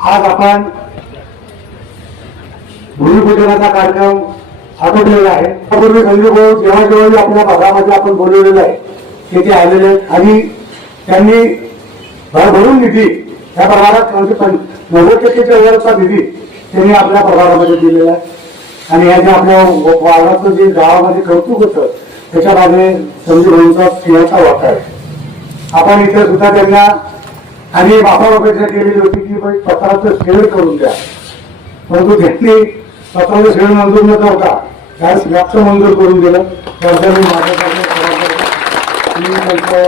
आज आपण भूमिपूजनाचा कार्यक्रम आटोपलेला आहे. त्यापूर्वी संजय भाऊ जेव्हा जेव्हा आपल्या भागामध्ये आपण बोलवलेलं आहे तिथे आलेले आहेत आणि त्यांनी भरभरून निधी या प्रभागात म्हणजे 90%च्या वरचा निधी त्यांनी आपल्या प्रभागामध्ये दिलेला आहे. आणि या जे आपल्या वार्डाचं जे गावामध्ये कौतुक होतं त्याच्या मागे संजय भाऊंचा सिंहाचा वाटा आहे. आपण इथे सुद्धा त्यांना आणि बापावर अपेक्षा केलेली होती की पत्राचं शेड करून द्या, परंतु त्यांनी पत्राचं शेड मंजूर न करता त्या स्लॅबचं मंजूर करून दिलं. त्याबद्दल मी त्यांचं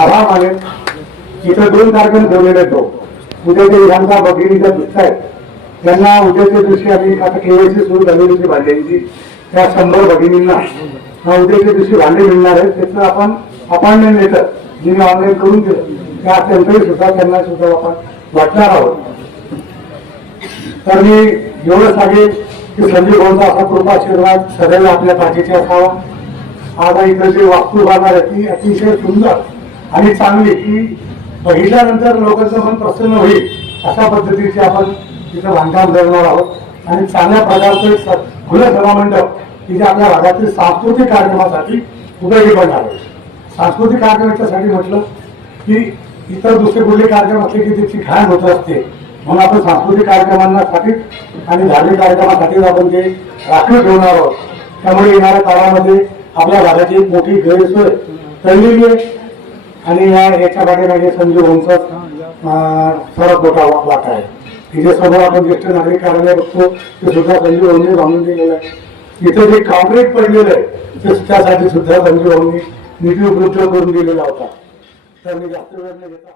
आभार मानेन. इथं 2 कार्यक्रम ठेवलेले आहेत. उद्याच्या विधानसभा भगिनीच्या दुसऱ्या आहेत त्यांना उद्याच्या दिवशी आम्ही आता केवायसी सुरू झालेली होती भांड्यांची, त्या 100 भगिनींना उद्याच्या दिवशी भांडे मिळणार आहेत. त्याचं आपण अपॉइंटमेंट लेटर जिने ऑनलाईन करून दिलं त्या अत्यंतही सुद्धा त्यांना सुद्धा आपण वाटणार आहोत. तर मी एवढं सांगेन की संजय भाऊंचा असा कृपा आशीर्वाद सदैव आपल्या पाठीशी असावा. आता इथं जे वास्तू बांधणार आहे ती अतिशय सुंदर आणि चांगली की बघितल्यानंतर लोकांचं मन प्रसन्न होईल अशा पद्धतीचे आपण तिथं बांधकाम करणार आहोत. आणि चांगल्या प्रकारचं खुलं सभामंडप की जे आपल्या भागातील सांस्कृतिक कार्यक्रमासाठी उपयोगी पडणार आहे. सांस्कृतिक कार्यक्रम याच्यासाठी म्हटलं की इतर दुसरे कुठले कार्यक्रम असले की त्याची घाण होत असते, म्हणून आपण सांस्कृतिक कार्यक्रमांसाठी आणि धार्मिक कार्यक्रमासाठी आपण ते राखीव ठेवणार आहोत. त्यामुळे येणाऱ्या काळामध्ये आपल्या भागाची एक मोठी गैरसोय टळलेली आहे आणि याच्या पाठीमागे संजय भाऊंचा सर्वात मोठा वाटा आहे. तिच्यासमोर आपण ज्येष्ठ नागरिक कार्यालय बघतो ते सुद्धा संजय भाऊंनी बांधून दिलेलं आहे. इथं जे कॉन्क्रीट पडलेलं आहे त्यासाठी सुद्धा संजय भाऊंनी निधी उपलब्ध करून दिलेला होता. तर मी जास्त वेळ न घेता